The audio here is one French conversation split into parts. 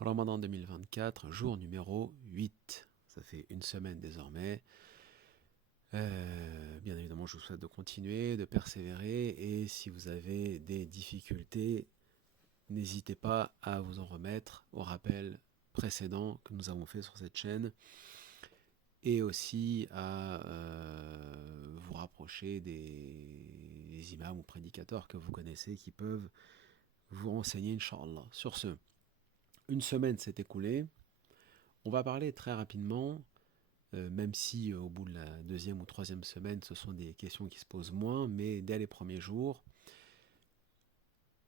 Ramadan 2024, jour numéro 8. Ça fait une semaine désormais. Bien évidemment, je vous souhaite de continuer, de persévérer. Et si vous avez des difficultés, n'hésitez pas à vous en remettre au rappel précédent que nous avons fait sur cette chaîne. Et aussi à vous rapprocher des imams ou prédicateurs que vous connaissez qui peuvent vous renseigner, Inch'Allah. Sur ce, une semaine s'est écoulée. On va parler très rapidement, même si au bout de la deuxième ou troisième semaine, ce sont des questions qui se posent moins, mais dès les premiers jours,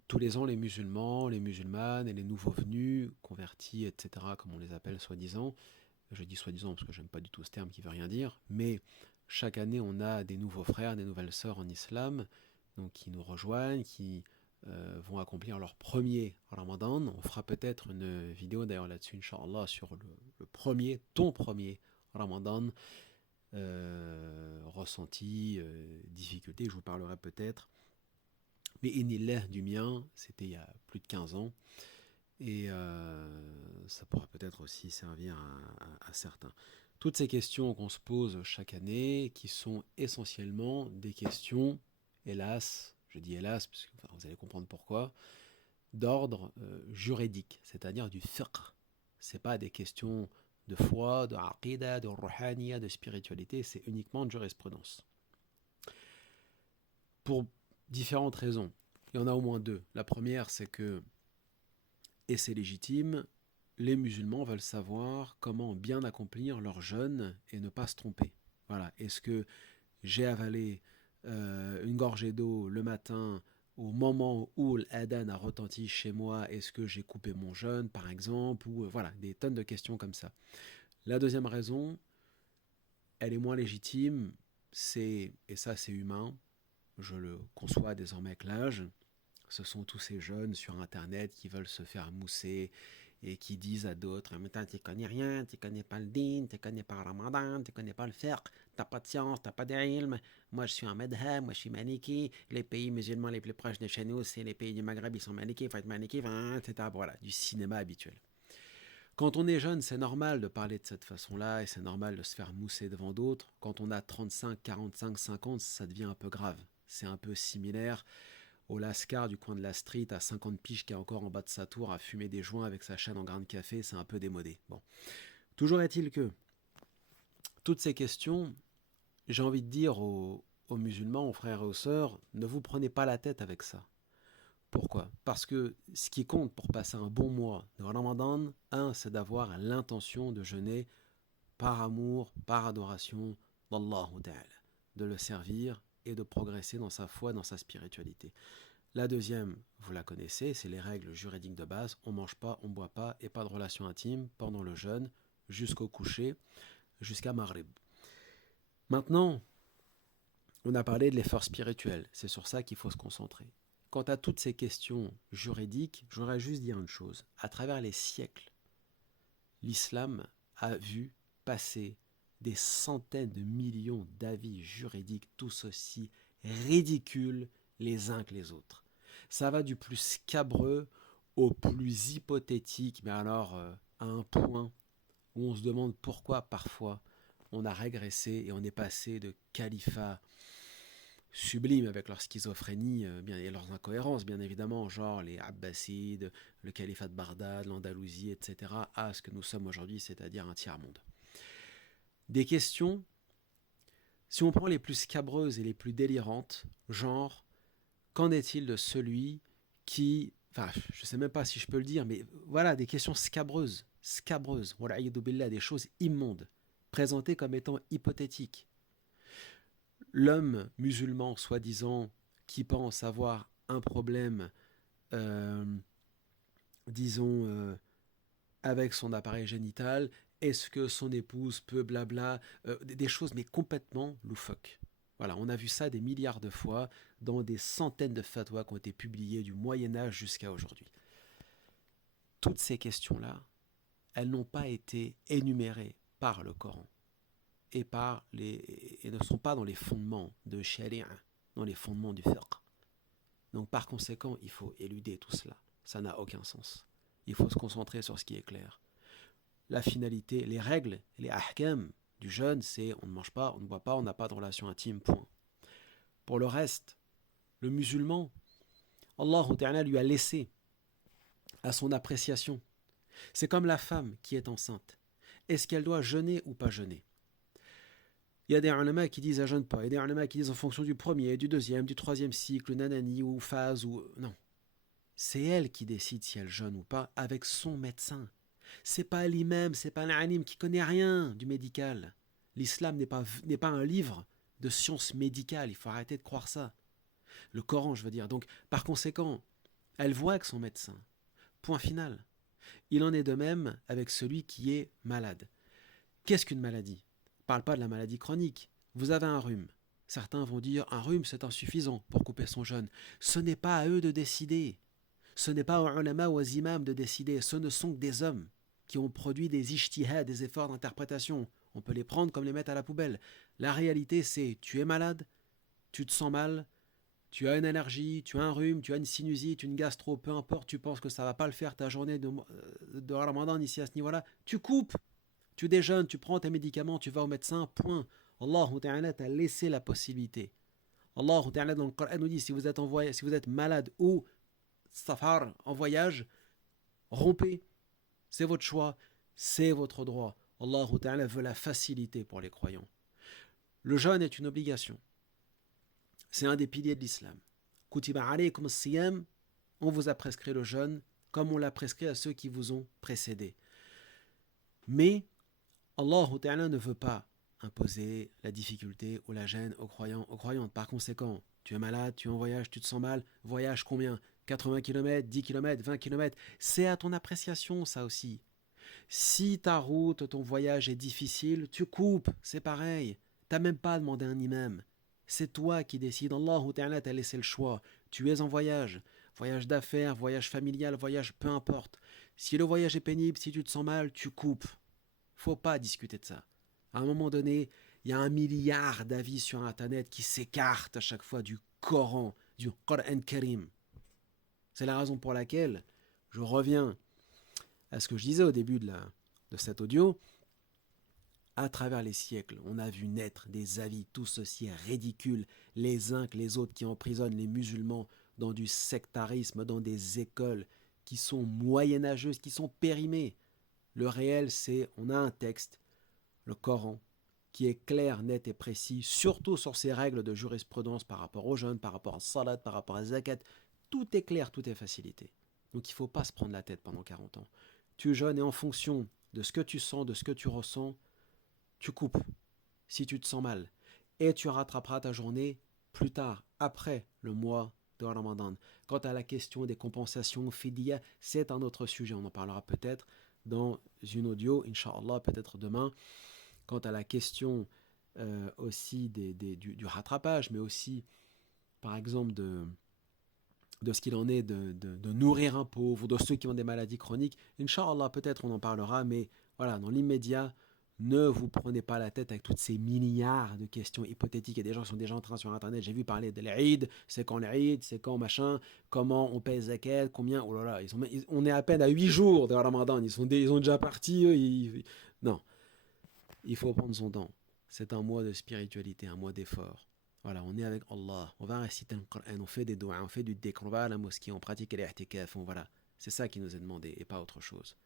tous les ans, les musulmans, les musulmanes et les nouveaux venus, convertis, etc., comme on les appelle soi-disant, je dis soi-disant parce que j'aime pas du tout ce terme qui veut rien dire, mais chaque année, on a des nouveaux frères, des nouvelles sœurs en islam, donc qui nous rejoignent, qui vont accomplir leur premier Ramadan. On fera peut-être une vidéo d'ailleurs là-dessus, Inch'Allah, sur ton premier Ramadan, ressenti, difficulté, je vous parlerai peut-être. Mais inillah du mien, c'était il y a plus de 15 ans, et ça pourra peut-être aussi servir à certains. Toutes ces questions qu'on se pose chaque année, qui sont essentiellement des questions, hélas, je dis hélas, parce que enfin, vous allez comprendre pourquoi, d'ordre juridique, c'est-à-dire du fiqh. C'est pas des questions de foi, de aqida, de ruhaniya, de spiritualité, c'est uniquement de jurisprudence. Pour différentes raisons. Il y en a au moins deux. La première, c'est que, et c'est légitime, les musulmans veulent savoir comment bien accomplir leur jeûne et ne pas se tromper. Voilà. Est-ce que j'ai avalé une gorgée d'eau le matin au moment où l'adhan a retenti chez moi? Est-ce que j'ai coupé mon jeûne, par exemple? Ou voilà, des tonnes de questions comme ça. La deuxième raison, elle est moins légitime, c'est, et ça c'est humain, je le conçois désormais avec l'âge, ce sont tous ces jeunes sur Internet qui veulent se faire mousser et qui disent à d'autres: mais tu connais rien, tu connais pas le din, tu connais pas le ramadan, tu connais pas le fiqh, t'as pas de science, t'as pas d'ilm. Moi je suis un madhab, moi je suis maliki. Les pays musulmans les plus proches de chez nous, c'est les pays du Maghreb, ils sont maliki, il faut être maliki, etc. Voilà, du cinéma habituel. Quand on est jeune, c'est normal de parler de cette façon-là et c'est normal de se faire mousser devant d'autres. Quand on a 35, 45, 50, ça devient un peu grave. C'est un peu similaire au lascar du coin de la street à 50 piges qui est encore en bas de sa tour à fumer des joints avec sa chaîne en grain de café, c'est un peu démodé. Bon. Toujours est-il que toutes ces questions, j'ai envie de dire aux musulmans, aux frères et aux sœurs, ne vous prenez pas la tête avec ça. Pourquoi? Parce que ce qui compte pour passer un bon mois de Ramadan, c'est d'avoir l'intention de jeûner par amour, par adoration d'Allah Ta'ala, de le servir et de progresser dans sa foi, dans sa spiritualité. La deuxième, vous la connaissez, c'est les règles juridiques de base. On ne mange pas, on ne boit pas et pas de relation intime pendant le jeûne jusqu'au coucher, jusqu'à Maghrib. Maintenant, on a parlé de l'effort spirituel. C'est sur ça qu'il faut se concentrer. Quant à toutes ces questions juridiques, je voudrais juste dire une chose. À travers les siècles, l'islam a vu passer des centaines de millions d'avis juridiques, tous aussi ridicules les uns que les autres. Ça va du plus scabreux au plus hypothétique, mais alors à un point où on se demande pourquoi parfois on a régressé et on est passé de califat sublimes avec leur schizophrénie et leurs incohérences, bien évidemment, genre les Abbasides, le califat de Bagdad, l'Andalousie, etc., à ce que nous sommes aujourd'hui, c'est-à-dire un tiers-monde. Des questions, si on prend les plus scabreuses et les plus délirantes, genre, qu'en est-il de celui qui... Enfin, je ne sais même pas si je peux le dire, mais voilà, des questions scabreuses, voilà, des choses immondes, présentées comme étant hypothétiques. L'homme musulman, soi-disant, qui pense avoir un problème, euh, disons, avec son appareil génital, est-ce que son épouse peut blabla, des choses mais complètement loufoques. Voilà, on a vu ça des milliards de fois dans des centaines de fatwas qui ont été publiés du Moyen-Âge jusqu'à aujourd'hui. Toutes ces questions-là, elles n'ont pas été énumérées par le Coran et ne sont pas dans les fondements de Sharia, dans les fondements du fiqh. Donc par conséquent, il faut éluder tout cela. Ça n'a aucun sens. Il faut se concentrer sur ce qui est clair. La finalité, les règles, les ahkam du jeûne, c'est on ne mange pas, on ne boit pas, on n'a pas de relation intime, point. Pour le reste, le musulman, Allah Ta'ala lui a laissé à son appréciation. C'est comme la femme qui est enceinte. Est-ce qu'elle doit jeûner ou pas jeûner? Il y a des ulama qui disent elle jeûne pas, il y a des ulama qui disent en fonction du premier, du deuxième, du troisième cycle, nanani ou phase ou non. C'est elle qui décide si elle jeûne ou pas avec son médecin. C'est pas l'imam, c'est pas l'alim qui connaît rien du médical. L'islam n'est pas un livre de sciences médicales, il faut arrêter de croire ça. Le Coran, je veux dire. Donc, par conséquent, elle voit avec son médecin. Point final. Il en est de même avec celui qui est malade. Qu'est-ce qu'une maladie? On ne parle pas de la maladie chronique. Vous avez un rhume. Certains vont dire un rhume c'est insuffisant pour couper son jeûne. Ce n'est pas à eux de décider. Ce n'est pas aux ulama ou aux imams de décider. Ce ne sont que des hommes qui ont produit des ijtihad, des efforts d'interprétation. On peut les prendre comme les mettre à la poubelle. La réalité c'est tu es malade, tu te sens mal, tu as une allergie, tu as un rhume, tu as une sinusite, une gastro, peu importe, tu penses que ça ne va pas le faire ta journée de Ramadan ici à ce niveau-là, tu coupes, tu déjeunes, tu prends tes médicaments, tu vas au médecin, point. Allah Ta'ala t'a laissé la possibilité. Allah Ta'ala dans le Coran nous dit si vous êtes malade ou safar, en voyage, rompez, c'est votre choix, c'est votre droit. Allah Ta'ala veut la facilité pour les croyants. Le jeûne est une obligation. C'est un des piliers de l'islam. Kutiba alaykum as-siyam, on vous a prescrit le jeûne comme on l'a prescrit à ceux qui vous ont précédés. Mais Allah Ta'ala ne veut pas imposer la difficulté ou la gêne aux croyants, aux croyantes. Par conséquent, tu es malade, tu es en voyage, tu te sens mal, voyage combien? 80 km, 10 km, 20 km, c'est à ton appréciation ça aussi. Si ta route, ton voyage est difficile, tu coupes, c'est pareil. T'as même pas demandé un imam. C'est toi qui décides. Allah Ta'ala t'a laissé le choix. Tu es en voyage. Voyage d'affaires, voyage familial, voyage peu importe. Si le voyage est pénible, si tu te sens mal, tu coupes. Faut pas discuter de ça. À un moment donné, il y a 1 milliard d'avis sur Internet qui s'écartent à chaque fois du Coran, du Coran Karim. C'est la raison pour laquelle je reviens à ce que je disais au début de cet audio. À travers les siècles, on a vu naître des avis tous aussi ridicules, les uns que les autres, qui emprisonnent les musulmans dans du sectarisme, dans des écoles qui sont moyenâgeuses, qui sont périmées. Le réel, c'est, on a un texte, le Coran, qui est clair, net et précis, surtout sur ces règles de jurisprudence par rapport aux jeûnes, par rapport à salat, par rapport à zakat. Tout est clair, tout est facilité. Donc il ne faut pas se prendre la tête pendant 40 ans. Tu jeûnes et en fonction de ce que tu sens, de ce que tu ressens, tu coupes si tu te sens mal et tu rattraperas ta journée plus tard, après le mois de Ramadan. Quant à la question des compensations fidya, c'est un autre sujet, on en parlera peut-être dans une audio, Inch'Allah, peut-être demain. Quant à la question aussi du rattrapage, mais aussi par exemple de ce qu'il en est de nourrir un pauvre ou de ceux qui ont des maladies chroniques, Inch'Allah, peut-être on en parlera, mais voilà, dans l'immédiat, ne vous prenez pas la tête avec toutes ces milliards de questions hypothétiques. Il y a des gens qui sont déjà en train sur Internet. J'ai vu parler de l'Eid, c'est quand l'Eid, c'est quand machin, comment on paye zakat, combien. Oh là là, on est à peine à 8 jours de Ramadan. Ils ont déjà parti. Non, il faut prendre son temps. C'est un mois de spiritualité, un mois d'effort. Voilà, on est avec Allah. On va réciter le Coran, on fait des doigts, on fait du dhikr, on va à la mosquée, on pratique les i'tikaf. Voilà, c'est ça qui nous est demandé et pas autre chose.